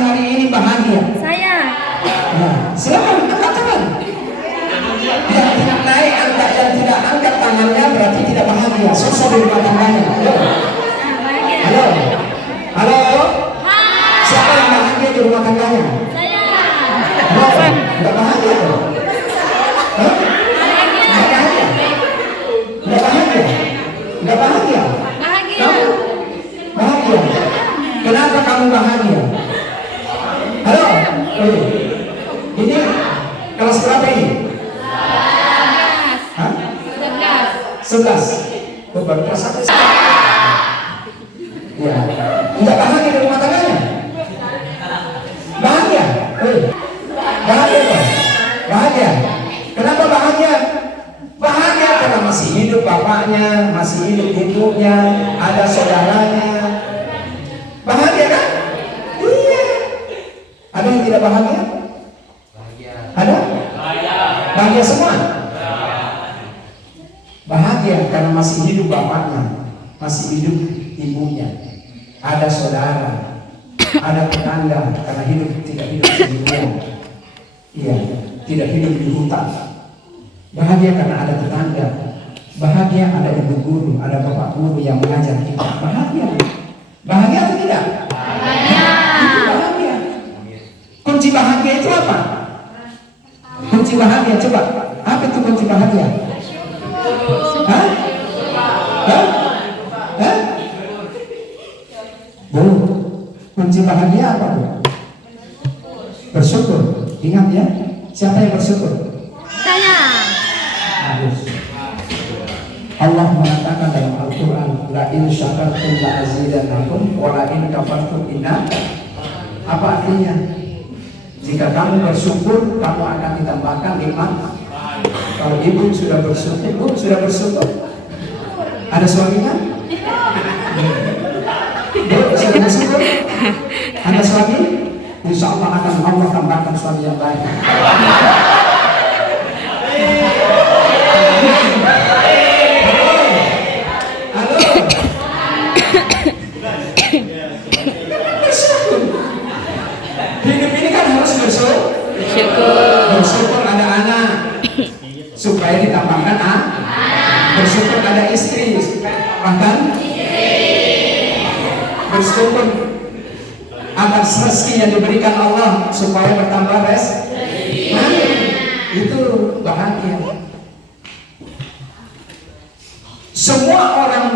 hari ini bahagia? Saya. Nah, silakan angkat tangan. Yang tidak naik angkat, yang tidak angkat tangannya berarti tidak bahagia. Susah di rumah tangganya. Halo. Halo. Siapa yang bahagia di rumah tangganya? Saya. Enggak bahagia dong. Hah? Enggak bahagia. Enggak bahagia. Enggak bahagia. Bahagia. Kamu bahagia. Kenapa kamu bahagia? Halo. Ini kelas berapa ini? Hah? 11. Oh, baru kelas 1. Ya. Enggak bahagia di rumah tangganya? Bahagia? Bahagia kok? Bahagia? Kenapa bahagia? Bahagia karena masih hidup bapaknya, masih hidup ibunya, ada saudaranya. Bahagia kan? Iya. Ada yang tidak bahagia? Ada? Bahagia semua? Bahagia karena masih hidup bapaknya, masih hidup ibunya, ada saudara, ada tetangga karena tidak hidup sendirian. Iya, tidak hidup di hutan. Bahagia karena ada tetangga. Bahagia ada ibu guru, ada bapak guru yang mengajar kita. Bahagia. Bahagia atau tidak? Bahagia. Itu bahagia. Kunci bahagia itu apa? Kunci bahagia coba. Apa itu kunci bahagia? Hah? Hah? Hah? Bu, kunci bahagia apa bu? Bersyukur. Ingat ya, siapa yang bersyukur? Saya. Bagus. Allah mengatakan dalam Al-Quran, la in syakartum la azidannakum wa la in kafartum inna. Apa artinya? Jika kamu bersyukur, kamu akan ditambahkan nikmat. Kalau ibu sudah bersyukur, bu sudah bersyukur. Ada suaminya? Bu sudah bersyukur? Ada suami? Insya Allah akan Allah tambahkan suami yang baik. Hidup ini kan harus bersyukur ada anak supaya ditambahkan bersyukur ada istri bahkan bersyukur atas rezeki yang diberikan Allah supaya bertambah itu bahagia. Semua orang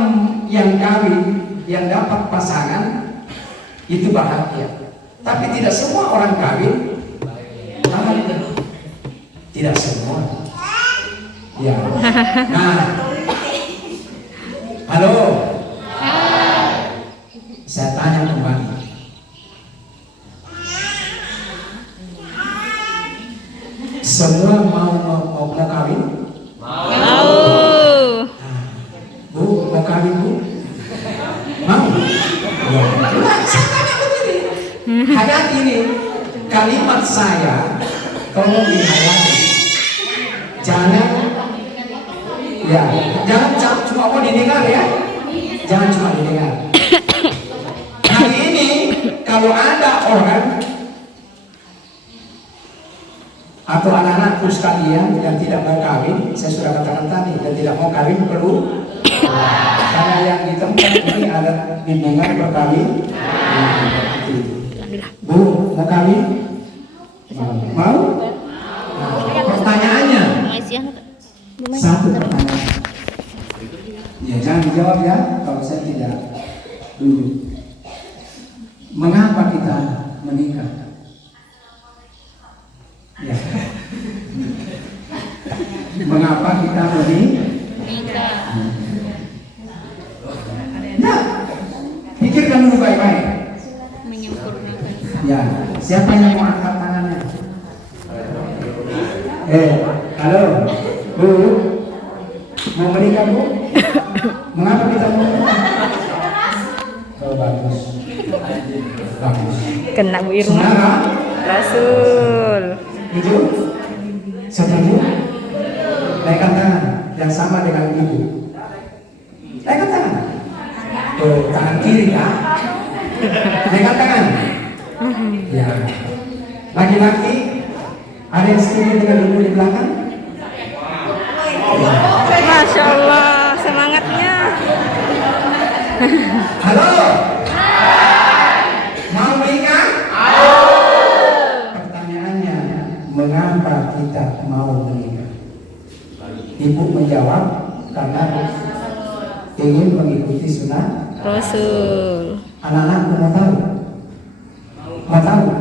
yang kawin yang dapat pasangan itu bahagia. Tapi tidak semua orang kawin bahagia. Tidak semua. Ya. Nah. Halo. Saya tanya kembali. Semua mau kawin? Mau. Bu, mau kawin bu? Mau? Ya. Saya tanya begini. Hayati ini kalimat saya, tolong dihayati. Jangan cuma mau didengar ya. Jangan cuma didengar. Hari ini kalau ada orang atau anak-anakku sekalian yang tidak mau kawin, saya sudah katakan tadi, yang tidak mau kawin perlu. Karena yang di tempat ini ada bimbingan perkawin. Bu, mau kawin? Mau? Nah, pertanyaannya satu pertanyaan. Ya, jangan dijawab ya kalau saya tidak dulu. Mengapa kita menikah? Ya. Mengapa kita menikah? Ya, pikirkan dulu baik-baik. Ya, siapa yang mau angkat tangannya? Halo, bu, mau menikah bu? Mengapa kita mau menikah? Oh, bagus. Kena Bu Irma. Saudara? Rasul. Ibu? Setuju? Naikkan tangan yang sama dengan ibu. Naikkan tangan. Tuh, tangan kiri ya. Naikkan tangan. Ya. Laki-laki, ada yang setuju dengan ibu di belakang? Masya Allah, semangatnya. Halo? Mau menikah? Pertanyaannya, mengapa kita mau menikah? Ibu menjawab, karena ingin mengikuti sunnah Rasul. Anak-anak mau tahu? Mau tahu?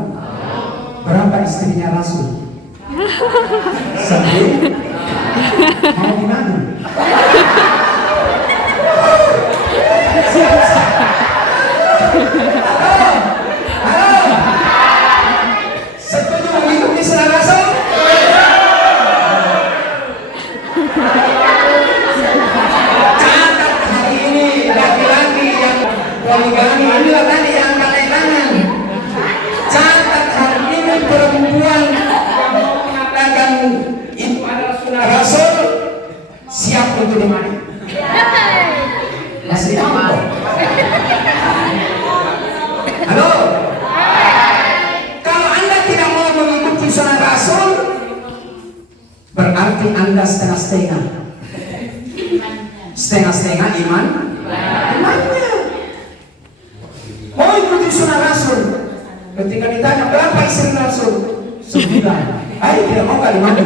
Berapa istrinya Rasul? 9. Mau gimana? Halo? Setuju mengikuti sunnah Rasul? Catat hari ini laki-laki yang poligami, inilah tadi yang angkat tangan. Catat hari ini perempuan yang mau mengatakan itu adalah sunnah Rasul siap untuk dimani. Masih mau? Halo? Kalau Anda tidak mau mengikuti sunnah Rasul, berarti Anda setengah-setengah. Setengah-setengah imannya. Mau ikuti sunnah Rasul, ketika ditanya berapa istri Rasul, 9. Ayo tidak mau kali mandi.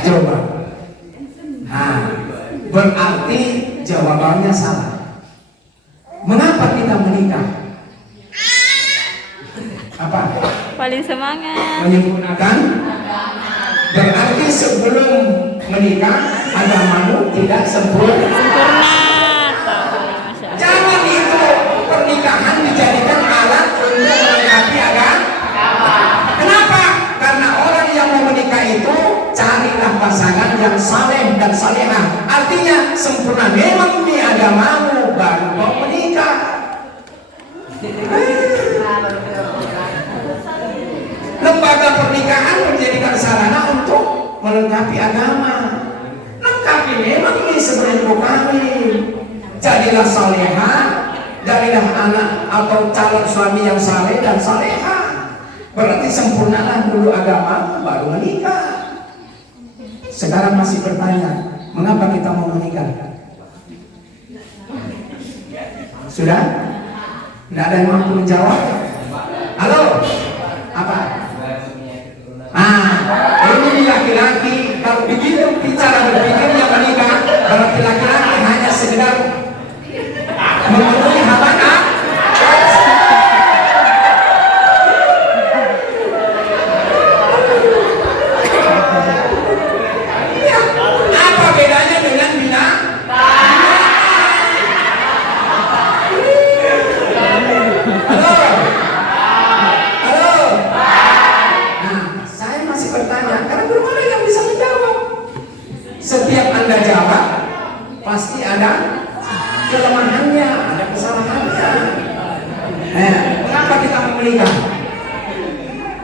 Coba. Nah, berarti jawabannya salah. Mengapa kita menikah? Apa? Paling semangat. Menyempurnakan. Berarti sebelum menikah agamamu tidak sempurna. Sempurna. Masya Allah. Jangan itu pernikahan dijadikan alat untuk melengkapi agama. Kenapa? Karena orang yang mau menikah itu carilah pasangan yang saleh dan salehah. Artinya sempurna memang di agamamu baru mau menikah. Lembaga pernikahan menjadikan sarana untuk melengkapi agama. Lengkapi memang ini sebelum kawin. Jadilah salehah, jadilah anak atau calon suami yang saleh dan salehah. Berarti sempurnalah dulu agama baru menikah. Sekarang masih bertanya, mengapa kita mau menikah? Sudah? Tidak ada yang mampu menjawab? Halo? Apa? Ini laki-laki kalau begitu bicara berpikirnya menikah, berarti laki-laki hanya sekedar memenuhi hawa nafsu. Apa bedanya dengan binatang? Halo? Halo? Nah, saya masih bertanya, karena belum ada yang bisa menjawab. Setiap Anda jawab, pasti ada kelemahannya, ada kesalahannya. Mengapa kita mau menikah?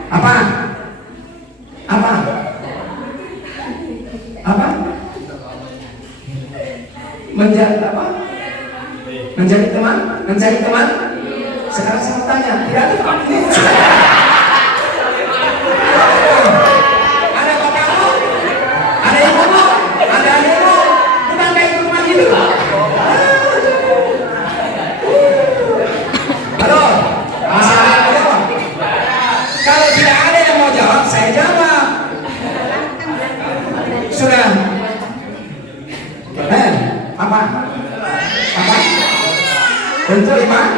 Apa? Apa? Apa? Menjadi apa? Menjadi teman? Mencari teman? Sekarang saya mau tanya, tidak ada teman ini? Ada bapakmu? Ada ibumu? Ada adikmu? Bukan kayak rumah hidup. Halo? Masih ada yang mau jawab? Kalau tidak ada yang mau jawab, saya jawab. Sudah. Apa? Apa? Untuk iman?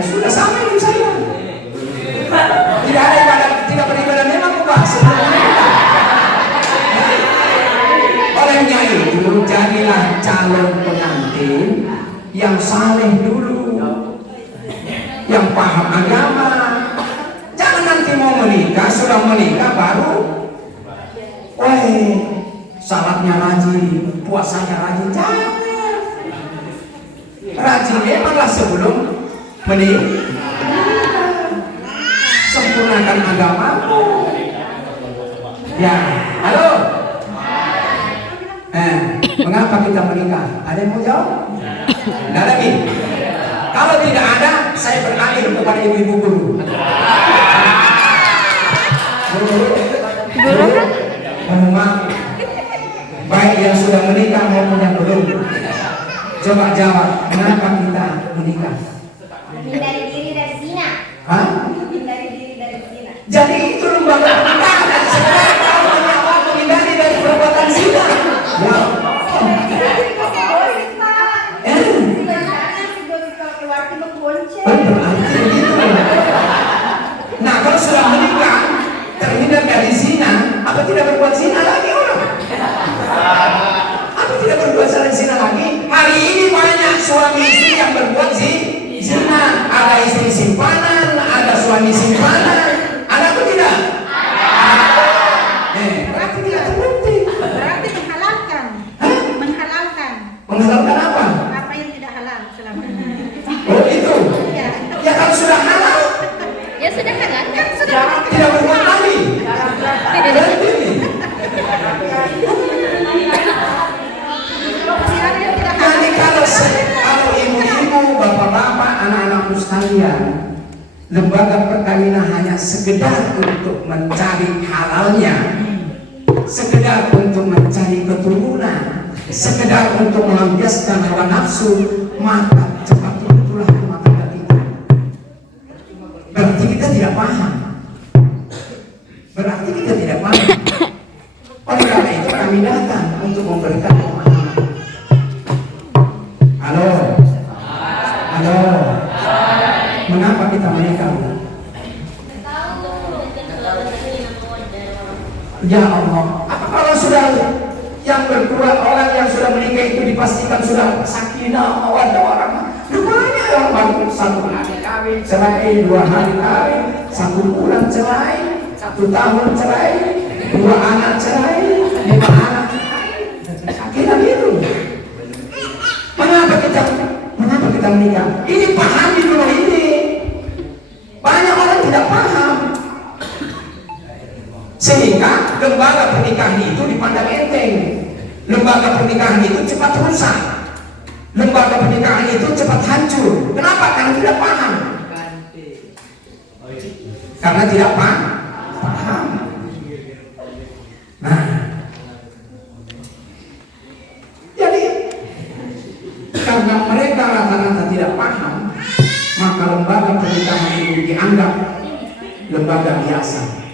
Sudah sama dengan saya. Tidak ada ibadah, tidak beribadah memang bukan sebenarnya. Olehnya itu jadilah calon pengantin yang saleh dulu, yang paham agama. Jangan nanti mau menikah, sudah menikah baru, salatnya rajin, puasanya rajin. Jangan. Rajin memanglah sebelum menikah. Sempurnakan agamamu. Ya, halo. Mengapa kita menikah? Ada yang mau jawab? Tidak lagi. Kalau tidak ada, saya beralih kepada ibu-ibu guru. Guru kan? Maaf, baik yang sudah menikah maupun yang belum. Coba jawab, kenapa kita menikah? Menghindari diri dari zina. Hah? Menghindari diri dari zina. Jadi itu lembaga pernikahan dan sekarang kamu menjawab menghindari dari perbuatan zina. Ya. Berarti begitu. Nah, kalau sudah menikah terhindar dari zina, apa tidak berbuat zina lagi orang? Apa tidak berbuat zina lagi? Hari ini banyak suami istri yang berbuat zina. Ada istri simpanan, ada suami simpanan. Ada atau tidak? Berarti tidak terbukti. Berarti menghalalkan. Hah? Menghalalkan. Menghalalkan apa? Apa yang tidak halal selama ini. Oh itu. Ya. Ya kalau sudah halal, Ya sudah halal kan sudah. tidak berbuat lagi. Tidak ada. Berarti jadi kalau ibu-ibu, bapak-bapak, anak-anakku sekalian, lembaga perkawinan hanya sekedar untuk mencari halalnya, sekedar untuk mencari keturunan, sekedar untuk melampiaskan hawa nafsu, maka cepat runtuhlah rumah tangga kita. Berarti kita tidak paham. Berarti kita tidak paham. Oleh karena itu kami datang untuk memberikan pemahaman. Halo, halo. Mengapa kita menikah? Ya Allah. Apa kalau sudah yang berdua orang yang sudah menikah itu dipastikan sudah sakinah mawaddah warahmah? Banyak orang baru 1 hari kawin cerai, 2 hari kawin, 1 bulan cerai, 1 tahun cerai, 2 anak cerai, 5 anak cerai. Sakinah itu. Mengapa kita menikah? Ini pahami dulu ini. Banyak orang tidak paham. Sehingga lembaga pernikahan itu dipandang enteng. Lembaga pernikahan itu cepat rusak. Lembaga pernikahan itu cepat hancur. Kenapa? Karena tidak paham. Karena tidak paham. Nah, jadi karena mereka rata-rata tidak paham, maka lembaga pernikahan itu dianggap lembaga biasa.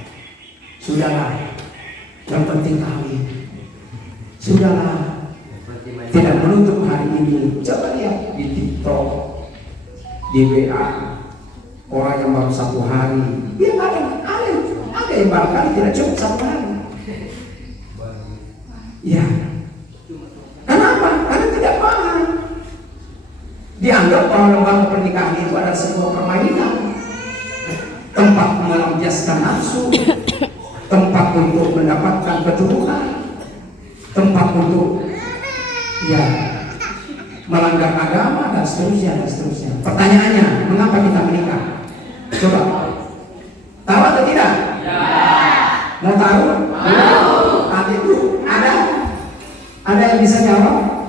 Sudahlah, yang penting kawin. Sudahlah, tidak menutup hari ini. Coba lihat di TikTok, di WA, orang yang baru 1 hari, dia ada yang barangkali tidak cukup 1 hari. Ya, kenapa? Karena tidak paham. Dianggap bahwa lembaga pernikahan itu adalah sebuah permainan, tempat melampiaskan nafsu, tempat untuk mendapatkan keturunan, tempat untuk melanggar agama dan seterusnya. Pertanyaannya, mengapa kita menikah? Coba, tahu atau tidak? Mau tahu? Tadi itu ada yang bisa jawab?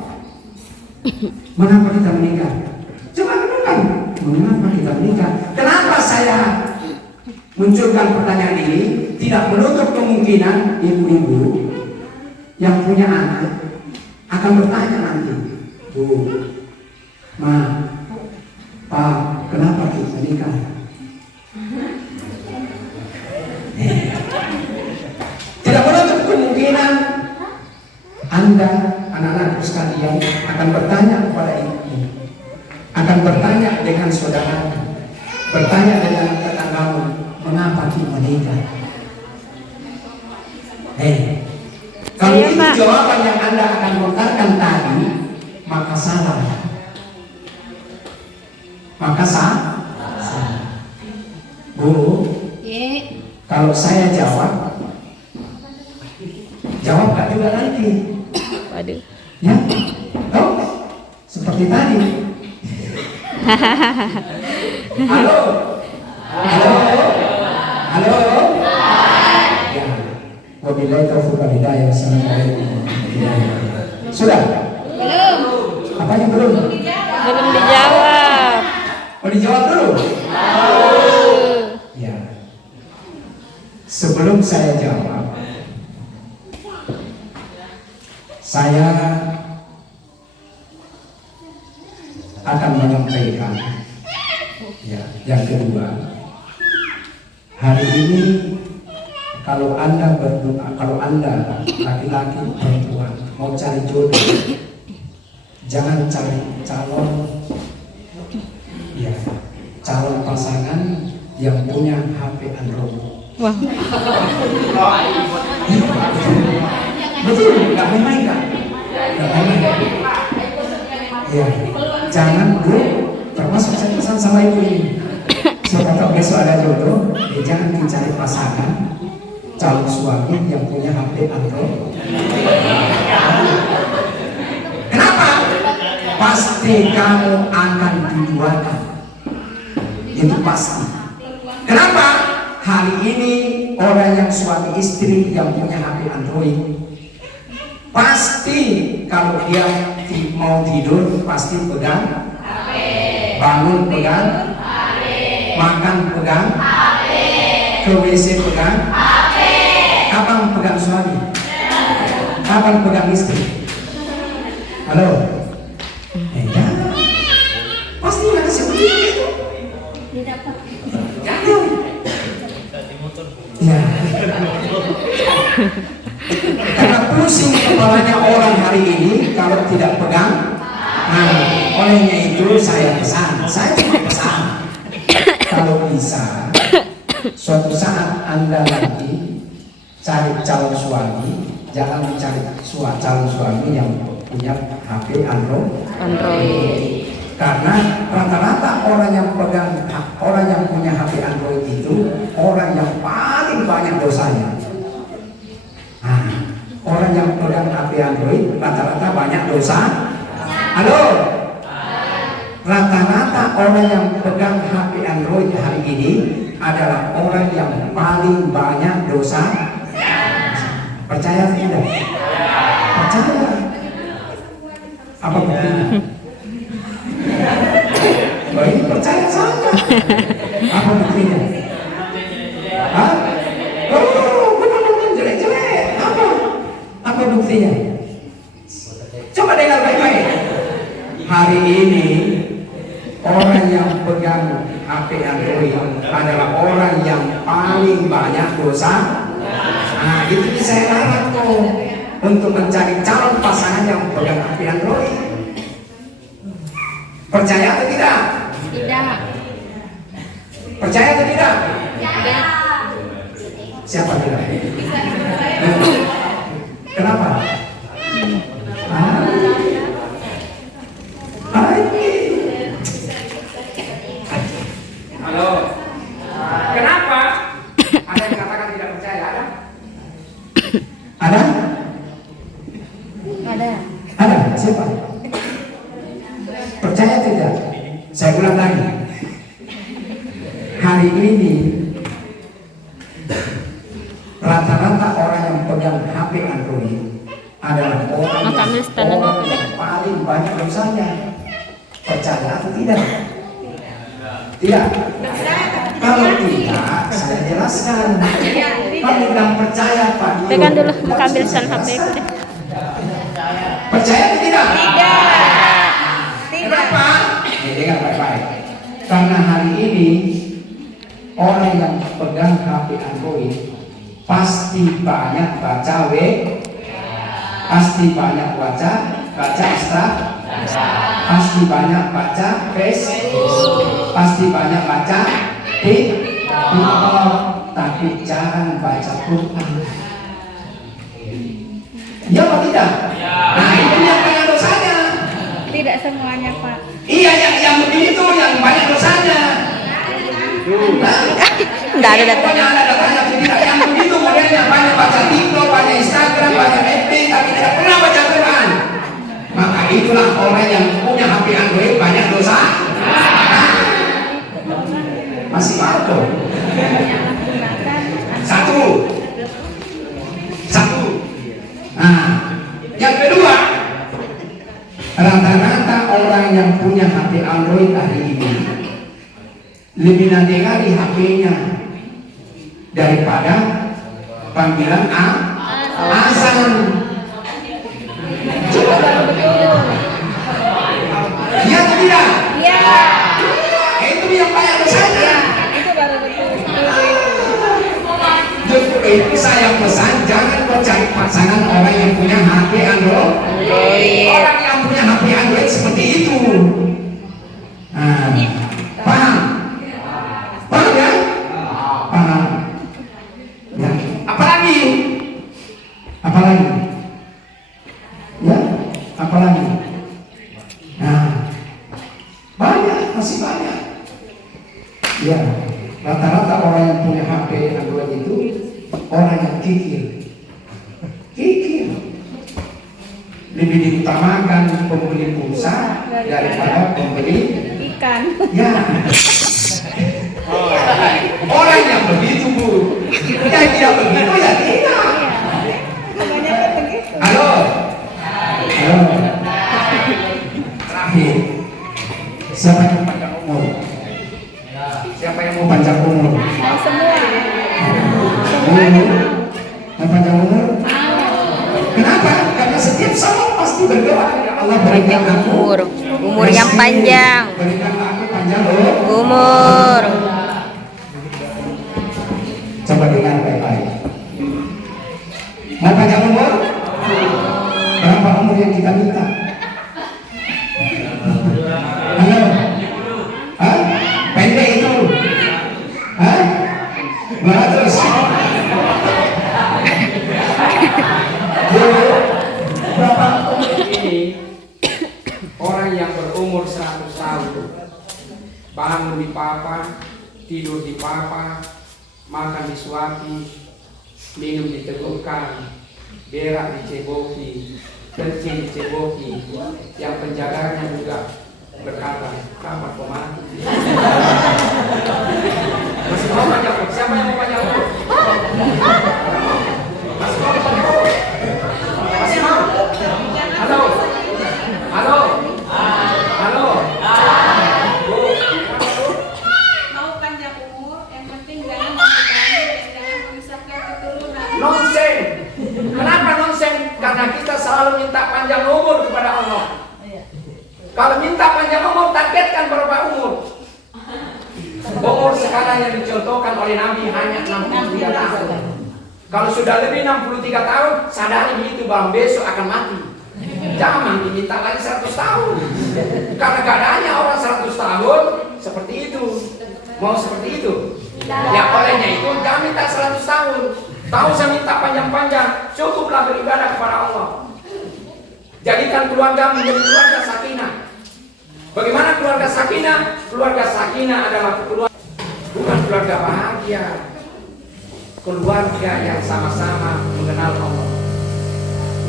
Mengapa kita menikah? Coba renungkan, mengapa kita menikah? Kenapa saya munculkan pertanyaan ini? Tidak menutup kemungkinan ibu-ibu yang punya anak akan bertanya nanti, Bu, Ma, Pak, kenapa kita nikah? Tidak menutup kemungkinan Anda, anak-anak sekalian, akan bertanya kepada ibu, akan bertanya dengan saudara, bertanya dengan tetanggamu, mengapa kita menikah? Kalau Iya, itu Pak. jawaban yang Anda akan lontarkan tadi, maka salah. Bu, kalau saya jawab gak juga nanti. Waduh. Ya, oh, seperti tadi. Halo. Ya, wabillahi taufiq wal hidayah. Assalamualaikum warahmatullahi wabarakatuh. Sudah? Belum. Apanya belum? Belum dijawab. Mau dijawab dulu? Ya. Sebelum saya jawab, saya akan menyampaikan ya, yang kedua. Hari ini kalau Anda berdoa, kalau Anda laki-laki perempuan mau cari jodoh, jangan cari calon pasangan yang punya HP Android. Wah. Betul, nggak main-main kan? Nggak main-main. Ya, jangan dulu. Termasuk saya pesan sama ibu ini. Siapa besok ada jodoh, jangan mencari pasangan calon suami yang punya HP Android. Kenapa? Pasti kamu akan diduakan. Itu pasti. Kenapa? Hari ini orang yang suami istri yang punya HP Android, pasti kalau dia mau tidur pasti pegang HP. Bangun pegang HP. Makan pegang HP. Ke WC pegang HP. Kapan pegang suami? Kapan pegang istri? Halo? Ya. Pasti ada seperti itu. Ya. Karena pusing kepalanya orang hari ini kalau tidak pegang. Nah, olehnya itu saya pesan. Saya cuma pesan. Kalau bisa, suatu saat Anda nanti cari calon suami, jangan mencari calon suami yang punya HP Android. Karena rata-rata orang yang punya HP Android itu orang yang paling banyak dosanya. Nah, orang yang pegang HP Android rata-rata banyak dosa. Halo? Rata-rata orang yang pegang HP Android hari ini adalah orang yang paling banyak dosa. Percaya tidak? Percaya. Apa buktinya? Baik, percaya saja. Apa buktinya? Hah? Oh, benar-benar jelek-jelek. Apa buktinya? Coba dengar baik-baik. Hari ini orang yang pegang HP Android adalah orang yang paling banyak dosa. Nah, itu saya larang tuh untuk mencari calon pasangan yang pegang HP Android. Percaya atau tidak? Tidak. Percaya atau tidak? Tidak. Siapa tidak? Kenapa? Halo. Kenapa? Ada yang katakan tidak percaya? Ada? Ada. Ada. Siapa? Percaya tidak? Saya ulang lagi. Hari ini rata-rata orang yang pegang HP Android adalah orang yang paling banyak dosanya. Percaya atau tidak? Tidak. Kalau tidak, saya jelaskan. Kalau bilang percaya, Pak. Pegang dulu, mau ambil HP ku deh. Percaya atau tidak? Tidak. Kenapa? Dengar baik-baik. Karena hari ini orang yang pegang HP Android pasti banyak baca pasti banyak baca Instagram, pasti banyak baca Facebook, pasti banyak baca TikTok, tapi jarang baca Quran. Ya apa tidak? Nah, itu yang banyak dosanya. Tidak semuanya, Pak. Iya, yang begitu yang banyak dosanya. Enggak ada datanya. Pokoknya ada datanya tidak. Yang begitu modelnya banyak baca TikTok, banyak Instagram, banyak FB, tapi tidak pernah baca Quran. Maka itulah orang yang punya HP Android banyak dosa. Masih mau? Satu. Nah, yang kedua, rata-rata orang yang punya HP Android hari ini lebih nanti kali HP-nya daripada panggilan azan. Itu baru betul. Iya atau tidak? Iya. Itu yang banyak saja. Itu baru betul. Justru itu saya pesan, jangan kau cari pasangan orang yang punya HP Android. Orang yang punya HP Android seperti itu. Nah, paham? Paham ya? Paham. Ya. Apalagi? Apalagi? Ya, apalagi? Nah, banyak, masih banyak. Ya, rata-rata orang yang punya HP Android itu orang yang kikir. Lebih diutamakan pembeli pulsa daripada pembeli Ikan. ya. Orang yang begitu Bu, yang tidak begitu ya tidak. Kebanyakan begitu. Halo. Terakhir, siapa yang mau panjang umur? Siapa yang mau panjang umur? Mau semua. Mau panjang umur? Kenapa? Karena setiap saat pasti berdoa ya Allah berikan aku Umur yang panjang. Berikan aku panjang Umur. Coba dengar baik-baik. Mau panjang umur? Berapa umur yang kita minta? Halo? Hah? Pendek itu? Hah? 200? Berapa? Ini orang yang berumur 100 tahun, bangun di papa, tidur di papa, makan disuapi, minum ditegukkan, berak diceboki, kencing diceboki, yang penjaganya juga berkata, kapan kau mati? Masih mau panjang umur? Siapa yang mau panjang umur? Masih mau panjang umur? Masih mau? Halo? Halo? Halo? Bu? Mau panjang umur, yang penting jangan jangan memisahkan keturunan. Nonsen. Kenapa nonsen? Karena kita selalu minta panjang umur kepada Allah. Kalau minta panjang umur, targetkan berapa umur? Umur sekarang yang dicontohkan oleh Nabi hanya 63 tahun. Kalau sudah lebih 63 tahun, sadari itu bahwa besok akan mati. Jangan diminta lagi 100 tahun. Karena keadaannya orang 100 tahun seperti itu. Mau seperti itu? Ya olehnya itu jangan minta 100 tahun. Tahu saya minta panjang-panjang, cukuplah beribadah kepada Allah. Jadikan keluarga menjadi keluarga sakinah. Bagaimana keluarga sakinah? Keluarga sakinah adalah keluarga bukan keluarga bahagia. Keluarga yang sama-sama mengenal Allah.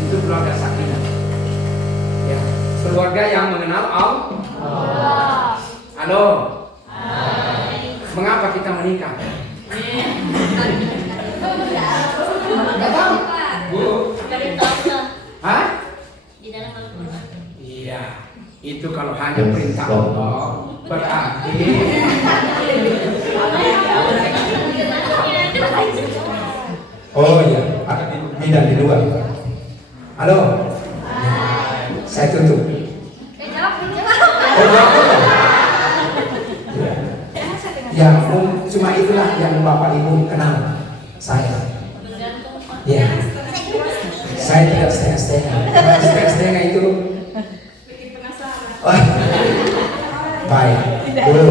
Itu keluarga sakinah. Ya, keluarga yang mengenal Allah. Halo. Mengapa kita menikah? Enggak tahu. Bu. Hah? Iya. Itu kalau hanya perintah Allah berarti oh iya, ada bidang di luar. Halo. Saya tutup. Ya, cuma itulah yang Bapak Ibu kenal saya. Ya. Saya tidak setengah-setengah. Kalau setengah-setengah itu oh. Baik. Dulu.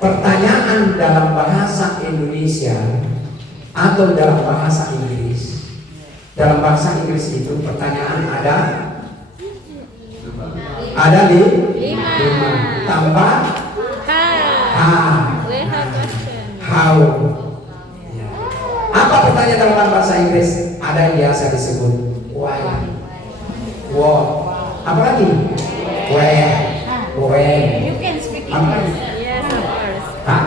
Pertanyaan dalam bahasa Indonesia atau dalam bahasa Inggris. Dalam bahasa Inggris itu pertanyaan ada lima. Tambah how. Apa pertanyaan dalam bahasa Inggris? Ada yang biasa disebut why, what. Apa lagi? Where, when. You can speak Apa lagi? Yes, of course. Hah?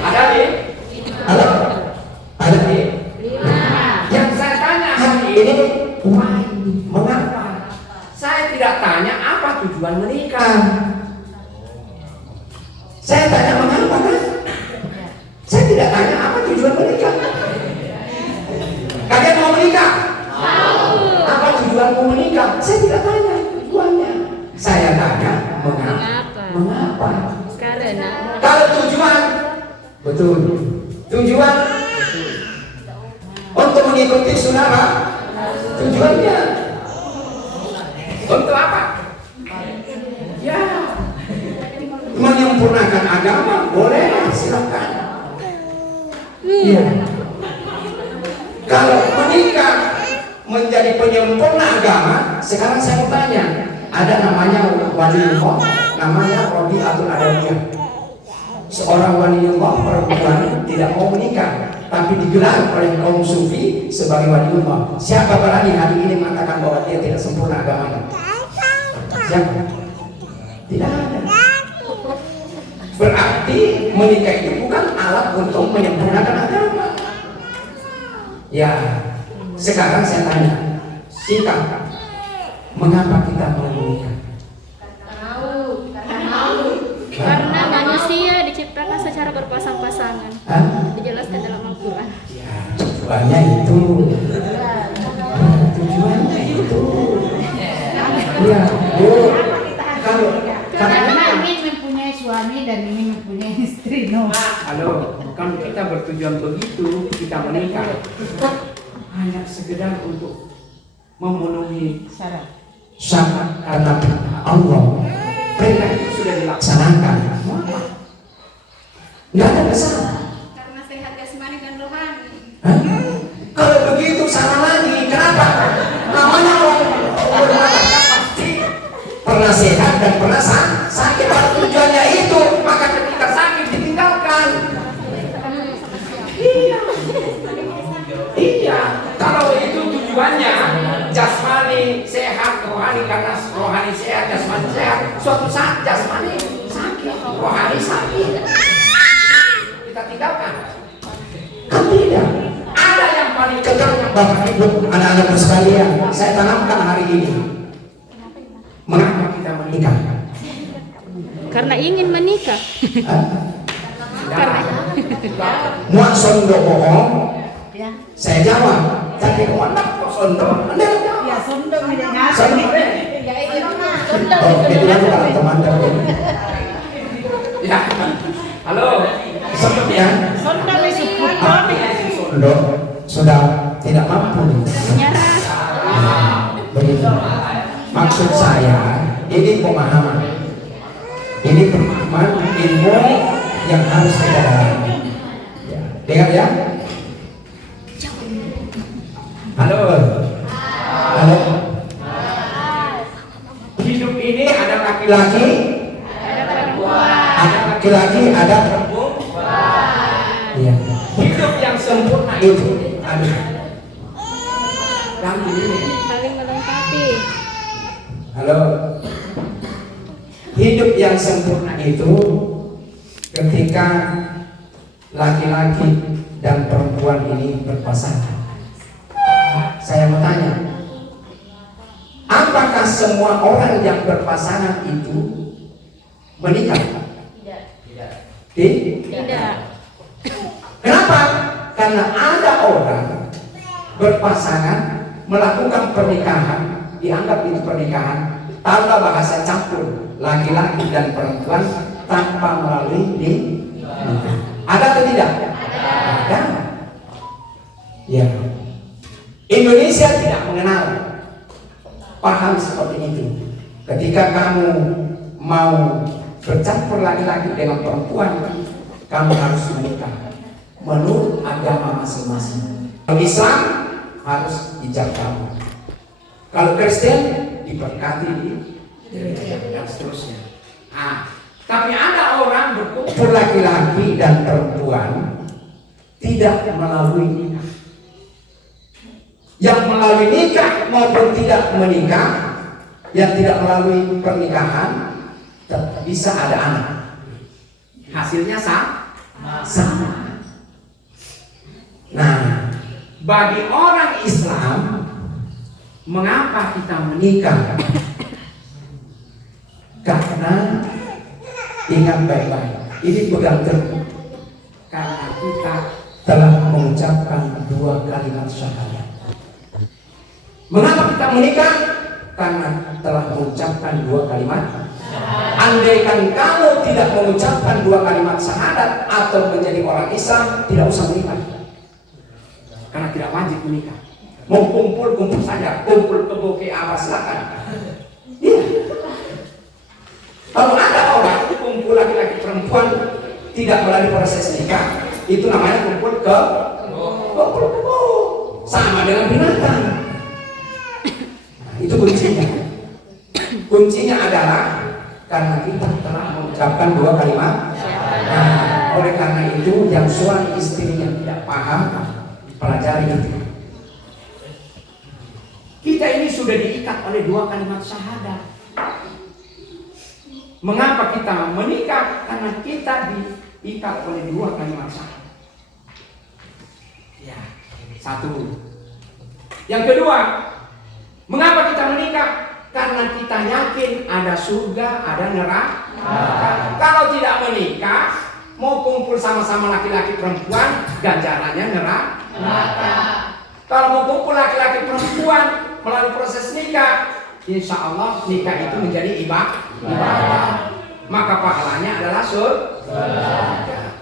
ada di Halo? Ada di? yang saya tanya hari Ini ini. why? Mengapa? Saya tidak tanya apa tujuan menikah. Saya tanya mengapa Saya tidak tanya apa tujuan menikah. Kalian mau menikah? Apa tujuanmu menikah? Saya tidak tanya tujuannya. Saya tanya mengapa? Karena Kalau tujuan, betul. Tujuan untuk mengikuti saudara. Tujuannya untuk apa? Ya, menyempurnakan agama boleh, silakan. Iya. Kalau menikah menjadi penyempurna agama, sekarang saya mau tanya, ada namanya waliullah, namanya Rabi'atul Adawiyah. Seorang waliullah perempuan tidak mau menikah, tapi digelar oleh kaum sufi sebagai waliullah. Siapa berani hari ini mengatakan bahwa dia tidak sempurna agamanya? Siapa? Tidak ada. Berarti menikah itu bukan alat untuk menyempurnakan agama. Ya, sekarang saya tanya, singkat, mengapa kita mau menikah? karena manusia diciptakan secara berpasang-pasangan. Hah? Dijelaskan dalam Al-Quran. Ya, tujuannya itu. Tujuannya itu. Ya, Bu. Kalau Karena ingin mempunyai suami dan ingin mempunyai istri, no. Halo, kan kita bertujuan begitu, kita menikah hanya sekedar untuk memenuhi Syarat. syarat karena Allah perintah itu sudah dilaksanakan. Nggak ada kesalahan. Karena sehat jasmani dan rohani. Hah? Kalau begitu salah lagi. Kenapa? Namanya orang bermata pasti pernah sehat dan pernah sakit. Kalau tujuannya itu, maka ketika sakit ditinggalkan. Iya. Kalau itu tujuannya jasmani sehat, rohani karena rohani sehat, jasmani sehat. Suatu saat jasmani sakit, rohani sakit. Kita tinggalkan. Kan tidak. Ada yang paling kekal yang Bapak Ibu, anak-anak sekalian, saya tanamkan hari ini. Mengapa kita menikah? Karena ingin menikah. Muat sondo bohong. Saya jawab. Tapi kau anak kok sondo? Anda jawab. Ya, sondo mendengar. Sondo. Ya, itu mah. Oh, itu kan bukan teman ya. Halo. Sondo ya. Sondo disebut. Sondo sudah tidak mampu. Menyerah. Begitu. Maksud saya ini pemahaman. Ini pemahaman ilmu yang harus kita dalami. Ya. Dengar ya. Halo. Halo. Hidup ini ada laki-laki, ada laki-laki, ada perempuan. Iya. Hidup yang sempurna itu ada. Kami ini. Saling melengkapi. Halo. Hidup yang sempurna itu ketika laki-laki dan perempuan ini berpasangan. Saya mau tanya, apakah semua orang yang berpasangan itu menikah? Tidak. Kenapa? Karena ada orang berpasangan melakukan pernikahan, dianggap itu pernikahan tanpa bahasa campur laki-laki dan perempuan tanpa melalui nikah. Ada atau tidak? Ada. Ya. Indonesia tidak mengenal paham seperti itu. Ketika kamu mau bercampur laki-laki dengan perempuan, kamu harus menikah menurut agama masing-masing. Kalau Islam harus ijab kabul. Kalau Kristen diberkati dan seterusnya. Tapi ada orang berkumpul laki-laki dan perempuan tidak melalui nikah. Yang melalui nikah maupun tidak menikah, yang tidak melalui pernikahan, bisa ada anak. Hasilnya sama. Nah, bagi orang Islam, mengapa kita menikah? Karena ingat baik-baik, ini pegang teguh. Karena kita telah mengucapkan 2 kalimat syahadat. Mengapa kita menikah? Karena telah mengucapkan 2 kalimat. Andaikan kamu tidak mengucapkan 2 kalimat syahadat atau menjadi orang Islam, tidak usah menikah. Karena tidak wajib menikah. Mau kumpul saja, kumpul kebo ke apa silakan. Iya. Kalau ada orang kumpul laki-laki perempuan tidak melalui proses nikah, itu namanya kumpul kebo, sama dengan binatang. Nah, itu kuncinya. Kuncinya adalah karena kita telah mengucapkan 2 kalimat. Nah, oleh karena itu yang suami istri yang tidak paham, pelajari itu. Kita ini sudah diikat oleh 2 kalimat syahadat. Mengapa kita menikah? Karena kita diikat oleh 2 kalimat syahadat. Ya, satu. Yang kedua, mengapa kita menikah? Karena kita yakin ada surga, ada neraka. Kalau tidak menikah, mau kumpul sama-sama laki-laki perempuan, ganjarannya neraka. Kalau mau kumpul laki-laki perempuan melalui proses nikah, insya Allah nikah itu menjadi ibadah. Maka pahalanya adalah surga.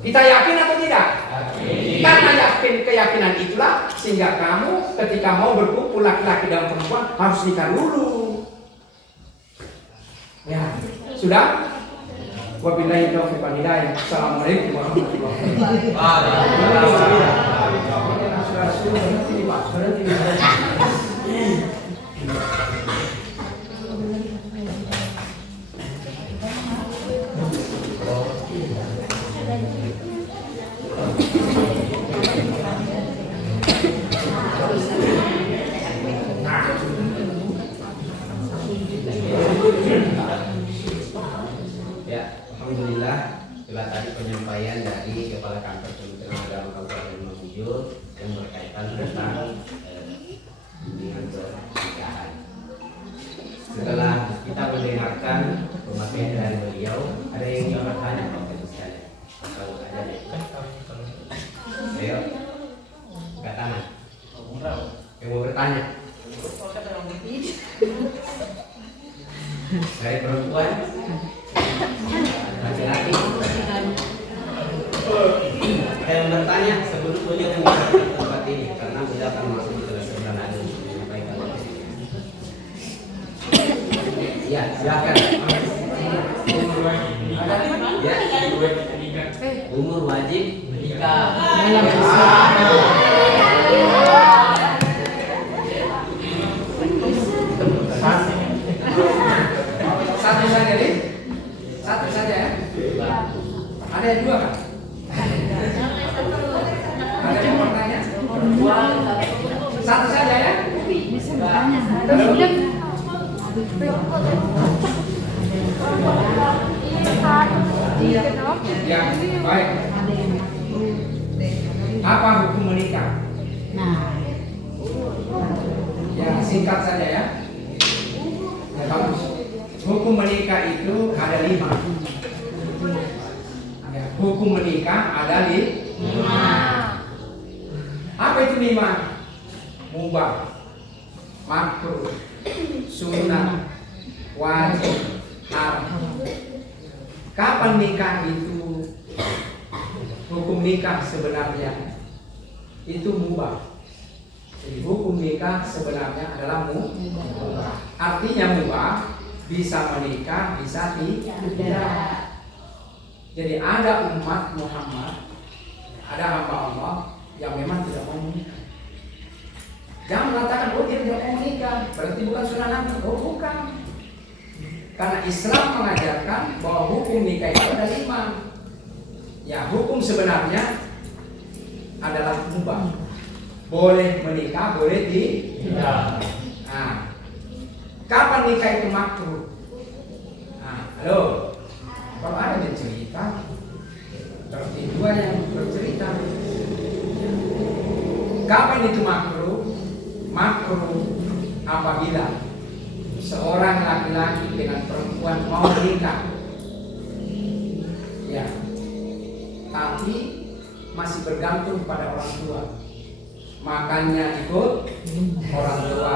Kita yakin atau tidak? Karena keyakinan itulah sehingga kamu ketika mau berkumpul laki-laki dan perempuan harus nikah dulu. Ya, sudah? Wabillahi taufiq wal hidayah. Assalamualaikum warahmatullahi wabarakatuh. Ya, alhamdulillah setelah tadi penyampaian dari Kepala Kantor Kementerian Agama Kabupaten Mamuju yang berkaitan tentang bimbingan pernikahan. Setelah kita mendengarkan pemateri dari beliau, ada yang ingin bertanya Pak sekalian? Kalau ada deh. Ayo, angkat tangan. Yang mau bertanya? Dari perempuan, laki-laki. Saya bertanya sebelum beliau membuka tempat ini, karena beliau akan masuk di kelas sederhana dan menyampaikan ya, silakan. Umur wajib menikah. Satu saja nih, satu saja ya. Ada yang 2 kan? Ada yang mau tanya? Satu saja ya. Bisa bertanya. Ya, baik. Apa hukum menikah? Nah, Ya, singkat saja ya. Ya, bagus. Hukum menikah itu ada 5. Ya, hukum menikah ada 5. Apa itu 5? Mubah, makruh, sunnah, wajib, haram. Kapan nikah itu? Hukum nikah sebenarnya itu mubah. Jadi hukum nikah sebenarnya adalah mubah. Artinya mubah, bisa menikah, bisa tidak. Jadi ada umat Muhammad, ada hamba Allah yang memang tidak mau menikah. Jangan mengatakan, oh dia tidak mau menikah, berarti bukan sunnah Nabi. Oh bukan. Karena Islam mengajarkan bahwa hukum nikah itu ada 5. Ya, hukum sebenarnya adalah mubah. Boleh menikah, boleh tidak. Nah, kapan nikah itu makruh? Nah, halo. Kalau ada yang cerita, berarti 2 yang bercerita. Kapan itu makruh? Makruh apabila seorang laki-laki dengan perempuan mau menikah, ya, tapi masih bergantung pada orang tua. Makannya ikut orang tua,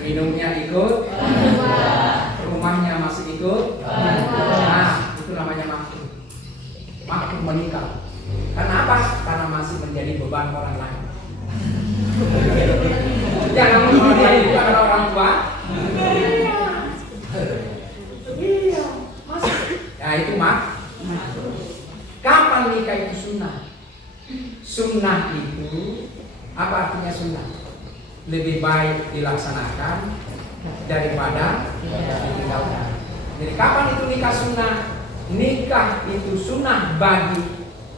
minumnya ikut orang tua, rumahnya masih ikut orang tua. Nah, itu namanya makruh. Makruh menikah. Karena apa? Karena masih menjadi beban orang lain. Jangan orang lain itu adalah orang tua. Iya, masih. Ya itu kapan nikah itu sunnah? Sunnah itu apa artinya sunnah? Lebih baik dilaksanakan daripada ditinggalkan. Jadi kapan itu nikah sunnah? Nikah itu sunnah bagi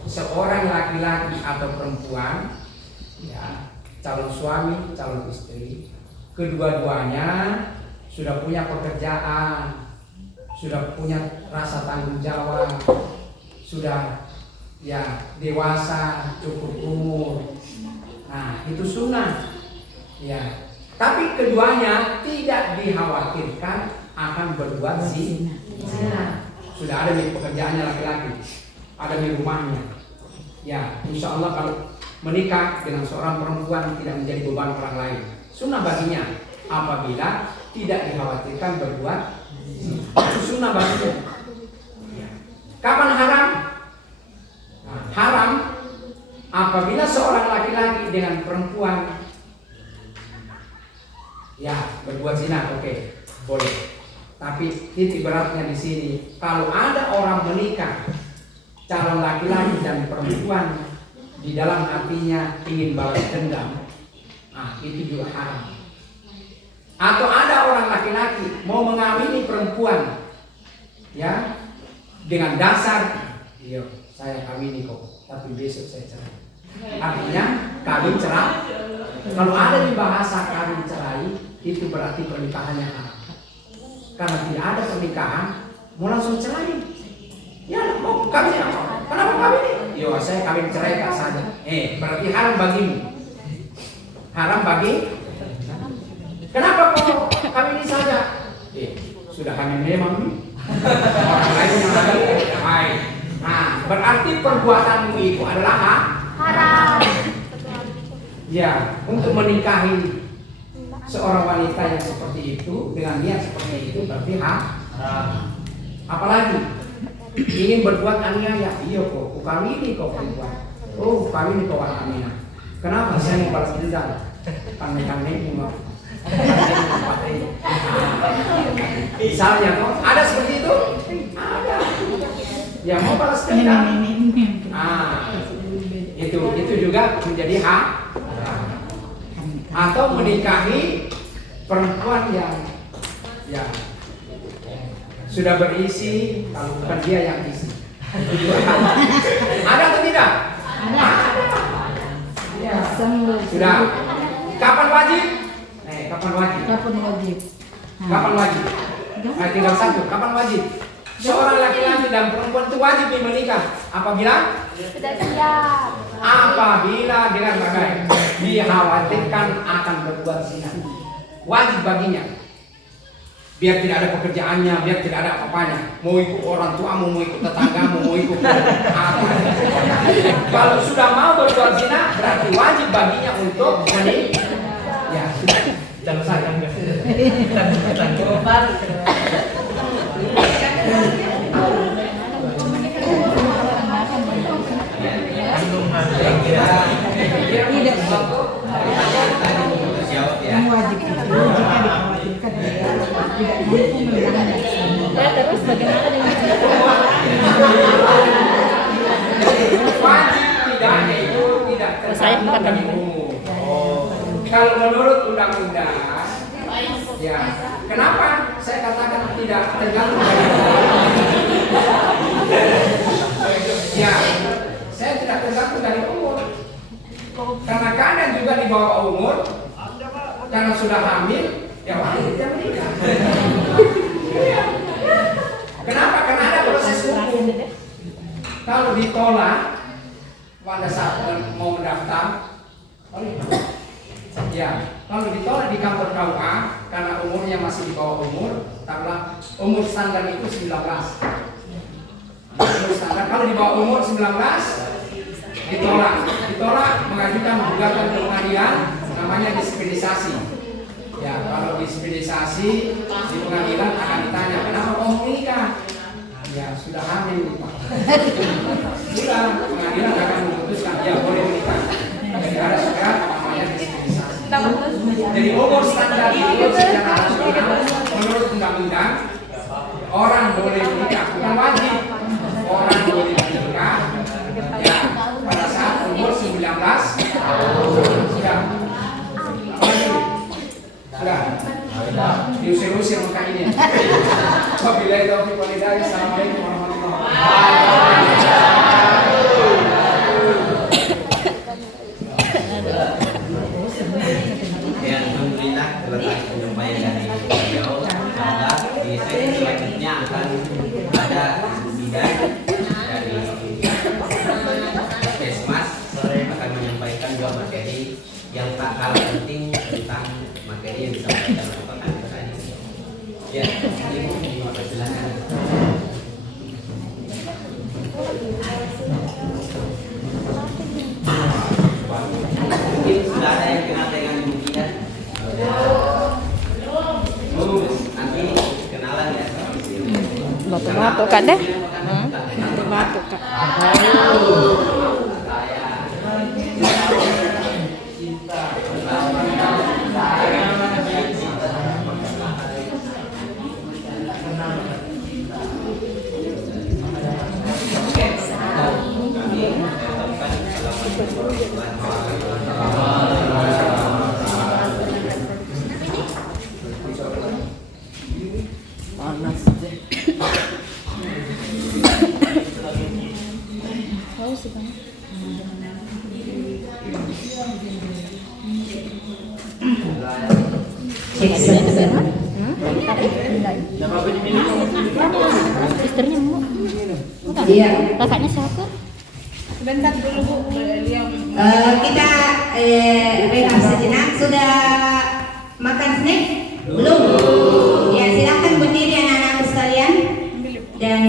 seorang laki-laki atau perempuan, ya, calon suami, calon istri, kedua-duanya sudah punya pekerjaan, sudah punya rasa tanggung jawab, sudah ya dewasa, cukup umur. Nah, itu sunnah. Ya. Tapi keduanya tidak dikhawatirkan akan berbuat zina. Sudah ada di pekerjaannya laki-laki, ada di rumahnya. Ya, insya Allah kalau menikah dengan seorang perempuan tidak menjadi beban orang lain. Sunnah baginya apabila tidak dikhawatirkan berbuat zina. Itu sunnah baginya. Kapan haram? Nah, haram apabila seorang laki-laki dengan perempuan ya berbuat zina, oke, boleh. Tapi titik beratnya di sini, kalau ada orang menikah calon laki-laki dan perempuan di dalam hatinya ingin balas dendam, nah itu juga haram. Atau ada orang laki-laki mau mengawini perempuan, ya, dengan dasar, iya saya kawini kok, tapi besok saya cerai. Artinya kawin cerai. Kalau ada di bahasa kawin cerai, itu berarti pernikahannya haram. Karena tidak ada pernikahan, mau langsung cerai. Ya, mau kawin apa? Kenapa kawin? Yo, saya kawin cerai tak saja. Berarti haram bagimu. Haram bagi? Kenapa kau kawin ini saja? Sudah hamil memang nih. Orang lain yang lagi. Baik. Nah, berarti perbuatanmu itu adalah haram. Ya, untuk menikahi seorang wanita yang seperti itu dengan niat seperti itu berarti haram. Apalagi ingin berbuat aniaya, iya kok kawini kok perempuan. Oh, kawini kok orang Aminah. Kenapa saya mau balas dendam? Kami mau. Misalnya kok ada seperti itu? Ada. Ya mau balas dendam. Itu juga menjadi hak. Atau menikahi perempuan yang ya sudah berisi, kalau bukan dia yang isi. Ada atau tidak? Ada. Ya. Sudah. Kapan wajib? Kapan wajib? Kapan wajib? Tinggal satu. Kapan wajib? Seorang laki-laki dan perempuan itu wajib menikah. Apabila? Sudah siap. Apabila dengan bagai dikhawatirkan akan berbuat zina, wajib baginya. Biar tidak ada pekerjaannya, biar tidak ada apa-apanya. Mau ikut orang tuamu, mau ikut tetanggamu, mau ikut apa. Kalau sudah mau berbuat zina, berarti wajib baginya untuk menikah. Ya, sudah. Selesai. Ya, terus bagaimana dengan Wajib tidaknya itu tidak tergantung dari umur. Kalau menurut undang-undang, ya kenapa saya katakan tidak tergantung dari umur? Ya, saya tidak tergantung dari umur. Karena kadang juga di bawah umur, karena sudah hamil, ya wajib dia menikah. Kenapa? Karena ada proses hukum. Kalau ditolak pada saat mau mendaftar, ya kalau ditolak di kantor KUA karena umurnya masih di bawah umur, taruhlah umur standar itu 19. Umur standar kalau di bawah umur 19 ditolak mengajukan gugatan ke pengadilan, namanya dispensasi. Ya, kalau dispensasi di pengadilan akan ditanya kenapa kamu menikah? Ya sudah hamil Pak. Sudah pengadilan akan memutuskan ya boleh menikah. Jadi ada syarat namanya dispensasi. Jadi umur standar itu secara nasional menurut undang-undang orang boleh menikah, bukan wajib. Orang boleh menikah ya pada saat umur 19 tahun. Sudah diusir-usir muka ini. Wabillahi taufiq wal hidayah. Assalamualaikum warahmatullahi wabarakatuh. Ya, alhamdulillah telah penyampaian dari beliau. Semoga di sesi selanjutnya akan ada bidan dari Puskesmas akan menyampaikan dua materi yang tak kalah penting tentang materi yang disampaikan oleh Pak Kantor tadi. Ya, Ibu, silakan. Mungkin sudah ada yang kenal dengan Ibu Bidan? Nanti kenalan ya. Batuk-batuk Kak deh. Batuk Kak. Panas deh. Haus sih Bang. Istrinya mau. Iya. Kakaknya siapa? Sebentar dulu Bu, beliau. Kita rehat sejenak. Sudah makan snack? Belum? Ya silakan berdiri anak-anakku sekalian. Dan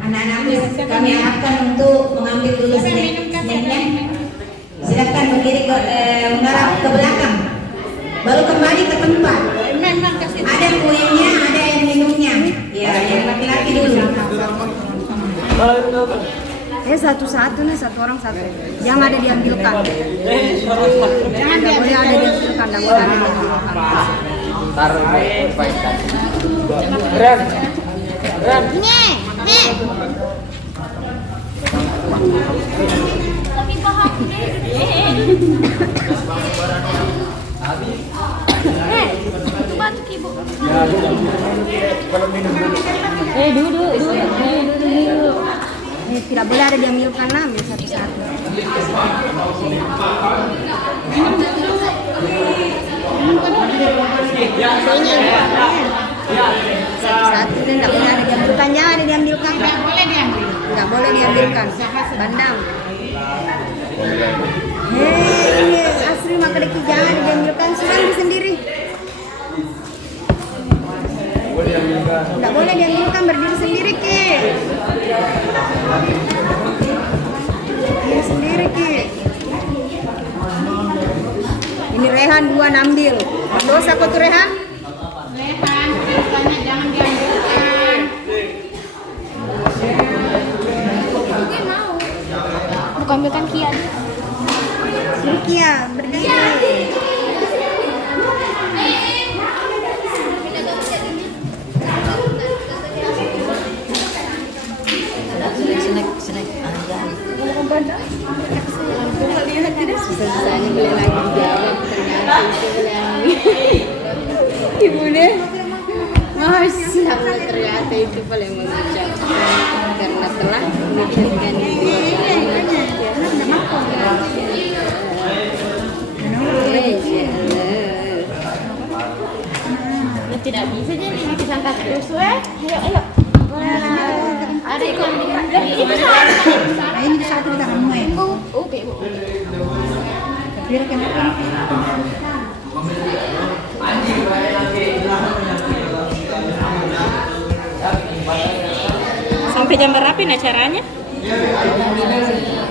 anak-anak kami harapkan untuk mengambil dulu snacknya. Silakan berdiri mengarah ke belakang. Baru kembali ke tempat. Ada kuenya, ada yang minumnya. Ya, yang laki-laki dulu. Satu-satu nih, satu orang satu. Jangan ada diambilkan. Jangan boleh ada diambilkan, tidak boleh ada diambilkan. Tapi paham batuk Ibu. Duduk. Tidak boleh ada diambilkan, ambil satu-satu. Satu-satu dan tidak boleh ada diambilkan, jangan ada diambilkan. Tidak boleh diambilkan. Bandang. Hei, asli maka deki jangan diambilkan, ambil sendiri. Tidak boleh diambilkan, berdiri sendiri Ki. Berdiri sendiri Ki. Ini Rehan dua ambil. Dosa kok tuh Rehan? Rehan, katanya jangan diambilkan. Bukan ambilkan Kia. Kia, berdiri. Susah-susahnya boleh lagi jawab, ternyata itu boleh. Ibu deh, masya Allah ternyata itu boleh mengucapkan karena telah mengucapkan Tidak bisa jadi bisa angkat terus ayo. Ada yang Ini satu dah kamu ya. oke Bu. Biar kenapa? Sampai jam berapa nih acaranya?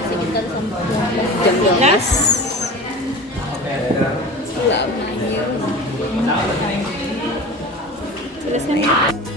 sekitar Jam 12. Selama ini. Selesai.